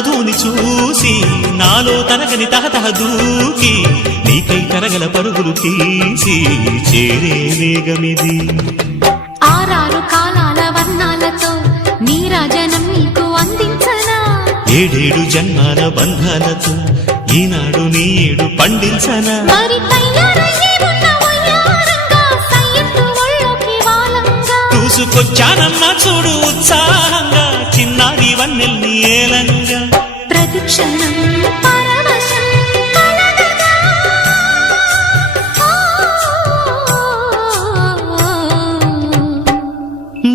మధుని చూసి నాలో తరగని తహతహ దూకి నీకై తరగల పరుగులు తీసి చేరే వేగమిది. ఆరారు కాలాల వర్ణాలతో నీరాజనం నీకు అందించనా, ఏడేడు జన్మాల బంధాలతో ఈనాడు నీడు పండించనా. మరి తయారయ్యే ఉన్న వయ్యారంగా సయ్యత్తు ఒళ్ళోకి వాలంగా చూసుకొచ్చానమ్మా చూడు ఉత్సాహంగా చిన్నారి వన్నెల్ని ఏలంగా. ప్రతిక్షణం